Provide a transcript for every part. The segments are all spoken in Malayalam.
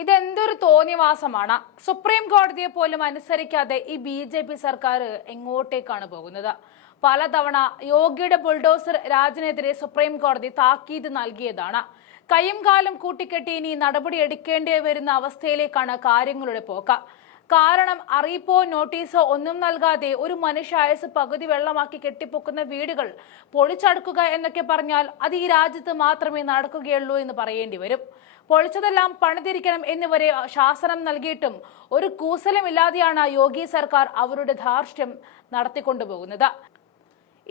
ഇതെന്തൊരു തോന്നിവാസമാണ്. സുപ്രീം കോടതിയെ പോലും അനുസരിക്കാതെ ഈ BJP സർക്കാർ എങ്ങോട്ടേക്കാണ് പോകുന്നത്? പലതവണ യോഗിയുടെ ബുൾഡോസർ രാജിനെതിരെ സുപ്രീം കോടതി താക്കീത് നൽകിയതാണ്. കൈയും കാലും കൂട്ടിക്കെട്ടി ഇനി നടപടി എടുക്കേണ്ടി വരുന്ന അവസ്ഥയിലേക്കാണ് കാര്യങ്ങളുടെ പോക്ക്. കാരണം അറിയിപ്പോ നോട്ടീസോ ഒന്നും നൽകാതെ ഒരു മനുഷ്യായുസ് പകുതി വെള്ളമാക്കി കെട്ടിപ്പൊക്കുന്ന വീടുകൾ പൊളിച്ചടുക്കുക എന്നൊക്കെ പറഞ്ഞാൽ അത് ഈ രാജ്യത്ത് മാത്രമേ നടക്കുകയുള്ളൂ എന്ന് പറയേണ്ടി വരും. പൊളിച്ചതെല്ലാം പണിതിരിക്കണം എന്നിവരെ ശാസനം നൽകിയിട്ടും ഒരു കൂസലമില്ലാതെയാണ് യോഗി സർക്കാർ അവരുടെ ധാർഷ്ട്യം നടത്തിക്കൊണ്ടുപോകുന്നത്.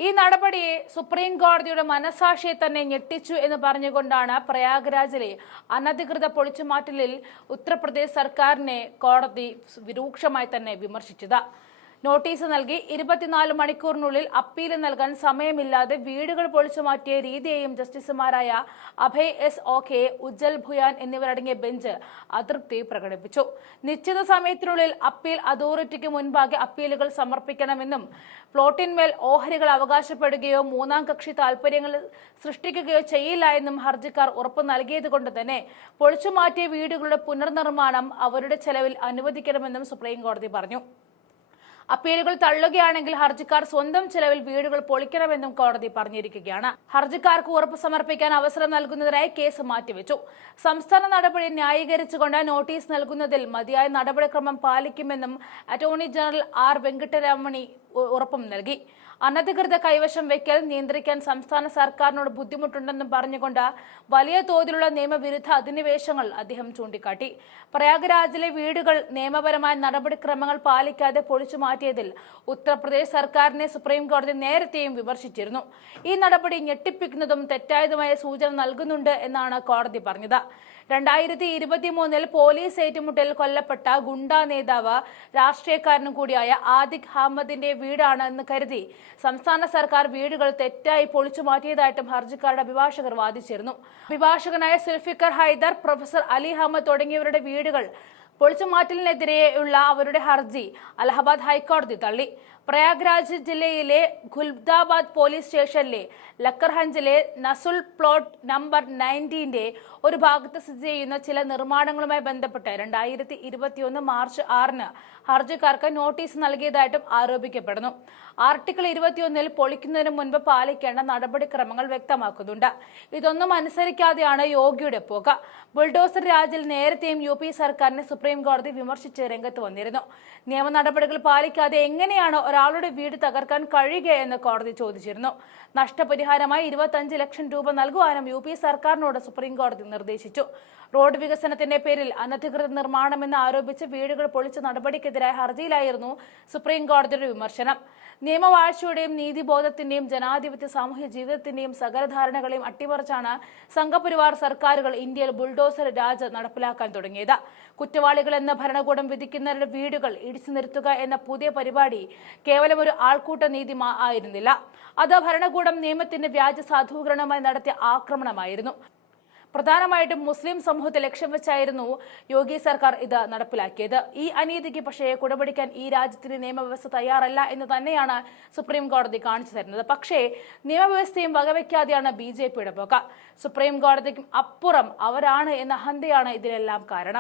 ഈ നടപടിയെ സുപ്രീം കോടതിയുടെ മനസാക്ഷിയെ തന്നെ ഞെട്ടിച്ചു എന്ന് പറഞ്ഞുകൊണ്ടാണ് പ്രയാഗ്രാജിലെ അനധികൃത പൊളിച്ചുമാറ്റലിൽ ഉത്തർപ്രദേശ് സർക്കാരിനെ കോടതി രൂക്ഷമായി തന്നെ വിമർശിച്ചത്. നോട്ടീസ് നൽകി 24 മണിക്കൂറിനുള്ളിൽ അപ്പീൽ നൽകാൻ സമയമില്ലാതെ വീടുകൾ പൊളിച്ചുമാറ്റിയ രീതിയെയും ജസ്റ്റിസുമാരായ അഭയ് എസ് ഓക്കെ, ഉജ്ജൽ ഭുയാൻ എന്നിവരടങ്ങിയ ബെഞ്ച് അതൃപ്തി പ്രകടിപ്പിച്ചു. നിശ്ചിത സമയത്തിനുള്ളിൽ അപ്പീൽ അതോറിറ്റിക്ക് മുൻപാകെ അപ്പീലുകൾ സമർപ്പിക്കണമെന്നും പ്ലോട്ടിന്മേൽ ഓഹരികൾ അവകാശപ്പെടുകയോ മൂന്നാം കക്ഷി താൽപര്യങ്ങൾ സൃഷ്ടിക്കുകയോ ചെയ്യില്ല എന്നും ഹർജിക്കാർ ഉറപ്പു നൽകിയതുകൊണ്ട് തന്നെ പൊളിച്ചുമാറ്റിയ വീടുകളുടെ പുനർനിർമ്മാണം അവരുടെ ചെലവിൽ അനുവദിക്കണമെന്നും സുപ്രീം കോടതി പറഞ്ഞു. അപ്പീലുകൾ തള്ളുകയാണെങ്കിൽ ഹർജിക്കാർ സ്വന്തം ചെലവിൽ വീടുകൾ പൊളിക്കണമെന്നും കോടതി പറഞ്ഞിരിക്കുകയാണ്. ഹർജിക്കാർക്ക് ഉറപ്പ് സമർപ്പിക്കാൻ അവസരം നൽകുന്നതിനായി കേസ് മാറ്റിവെച്ചു. സംസ്ഥാന നടപടി ന്യായീകരിച്ചുകൊണ്ട് നോട്ടീസ് നൽകുന്നതിൽ മതിയായ നടപടിക്രമം പാലിക്കുമെന്നും അറ്റോർണി ജനറൽ ആർ വെങ്കിട്ടരമണി ഉറപ്പും നൽകി. അനധികൃത കൈവശം വയ്ക്കൽ നിയന്ത്രിക്കാൻ സംസ്ഥാന സർക്കാരിനോട് ബുദ്ധിമുട്ടുണ്ടെന്നും പറഞ്ഞുകൊണ്ട് വലിയ തോതിലുള്ള നിയമവിരുദ്ധ അധിനിവേശങ്ങൾ അദ്ദേഹം ചൂണ്ടിക്കാട്ടി. പ്രയാഗ്രാജിലെ വീടുകൾ നിയമപരമായ നടപടിക്രമങ്ങൾ പാലിക്കാതെ പൊളിച്ചു മാറ്റിയതിൽ ഉത്തർപ്രദേശ് സർക്കാരിനെ സുപ്രീം കോടതി നേരത്തെയും വിമർശിച്ചിരുന്നു. ഈ നടപടി ഞെട്ടിപ്പിക്കുന്നതും തെറ്റായതുമായ സൂചന നൽകുന്നുണ്ട് എന്നാണ് കോടതി പറഞ്ഞത്. 2023 പോലീസ് ഏറ്റുമുട്ടലിൽ കൊല്ലപ്പെട്ട ഗുണ്ടാ നേതാവ് രാഷ്ട്രീയക്കാരനും കൂടിയായ ആദിഖ് അഹമ്മദിന്റെ വീടാണ് എന്ന് കരുതി സംസ്ഥാന സർക്കാർ വീടുകൾ തെറ്റായി പൊളിച്ചു മാറ്റിയതായിട്ടും ഹർജിക്കാരുടെ അഭിഭാഷകർ വാദിച്ചിരുന്നു. അഭിഭാഷകനായ സുൽഫിക്കർ ഹൈദർ, പ്രൊഫസർ അലി അഹമ്മദ് തുടങ്ങിയവരുടെ വീടുകൾ പൊളിച്ചുമാറ്റലിനെതിരെയുള്ള അവരുടെ ഹർജി അലഹബാദ് ഹൈക്കോടതി തള്ളി. പ്രയാഗ്രാജ് ജില്ലയിലെ ഖുൽദാബാദ് പോലീസ് സ്റ്റേഷനിലെ ലക്കർഹഞ്ചിലെ നസുൽ പ്ലോട്ട് നമ്പർ 90 ഒരു ഭാഗത്ത് സ്ഥിതി ചെയ്യുന്ന ചില നിർമ്മാണങ്ങളുമായി ബന്ധപ്പെട്ട് 2021 മാർച്ച് 6 ഹർജിക്കാർക്ക് നോട്ടീസ് നൽകിയതായിട്ടും ആരോപിക്കപ്പെടുന്നു. ആർട്ടിക്കിൾ 21 പൊളിക്കുന്നതിന് മുൻപ് പാലിക്കേണ്ട നടപടിക്രമങ്ങൾ വ്യക്തമാക്കുന്നുണ്ട്. ഇതൊന്നും അനുസരിക്കാതെയാണ് യോഗിയുടെ പോക്ക്. ബുൾഡോസർ രാജിൽ നേരത്തെയും UP സർക്കാരിനെ സുപ്രീം കോടതി വിമർശിച്ച് രംഗത്ത് വന്നിരുന്നു. നിയമ നടപടികൾ പാലിക്കാതെ എങ്ങനെയാണ് ഒരാളുടെ വീട് തകർക്കാൻ കഴിയുക എന്ന് കോടതി ചോദിച്ചിരുന്നു. നഷ്ടപരിഹാരമായി 25 ലക്ഷം രൂപ നൽകുവാനും UP സർക്കാരിനോട് സുപ്രീം കോടതി നിർദ്ദേശിച്ചു. റോഡ് വികസനത്തിന്റെ പേരിൽ അനധികൃത നിർമ്മാണമെന്ന് ആരോപിച്ച് വീടുകൾ പൊളിച്ച നടപടിക്കെതിരായ ഹർജിയിലായിരുന്നു സുപ്രീം കോടതിയുടെ വിമർശനം. നിയമവാഴ്ചയുടെയും നീതിബോധത്തിന്റെയും ജനാധിപത്യ സാമൂഹ്യ ജീവിതത്തിന്റെയും സകല ധാരണകളെയും അട്ടിമറിച്ചാണ് സംഘപരിവാർ സർക്കാരുകൾ ഇന്ത്യയിൽ ബുൾഡോസർ രാജ് നടപ്പിലാക്കാൻ തുടങ്ങിയത്. കുറ്റവാളികളെന്ന് ഭരണകൂടം വിധിക്കുന്നവരുടെ വീടുകൾ ഇടിച്ചു നിരത്തുക എന്ന പുതിയ പരിപാടി കേവലം ഒരു ആൾക്കൂട്ട നീതി ആയിരുന്നില്ല. അത് ഭരണകൂടം നിയമത്തിന്റെ വ്യാജ സാധൂകരണമായി നടത്തിയ ആക്രമണമായിരുന്നു. പ്രധാനമായിട്ടും മുസ്ലിം സമൂഹത്തെ ലക്ഷ്യം വെച്ചായിരുന്നു യോഗി സർക്കാർ ഇത് നടപ്പിലാക്കിയത്. ഈ അനീതിക്ക് പക്ഷേ കുടപിടിക്കാൻ ഈ രാജ്യത്തിന്റെ നിയമവ്യവസ്ഥ തയ്യാറല്ല എന്ന് തന്നെയാണ് സുപ്രീം കോടതി കാണിച്ചു തരുന്നത്. പക്ഷേ നിയമവ്യവസ്ഥയും വകവയ്ക്കാതെയാണ് BJPയുടെ പോക്ക്. സുപ്രീം കോടതിക്കും അപ്പുറം അവരാണ് എന്ന അഹന്തയാണ് ഇതിനെല്ലാം കാരണം.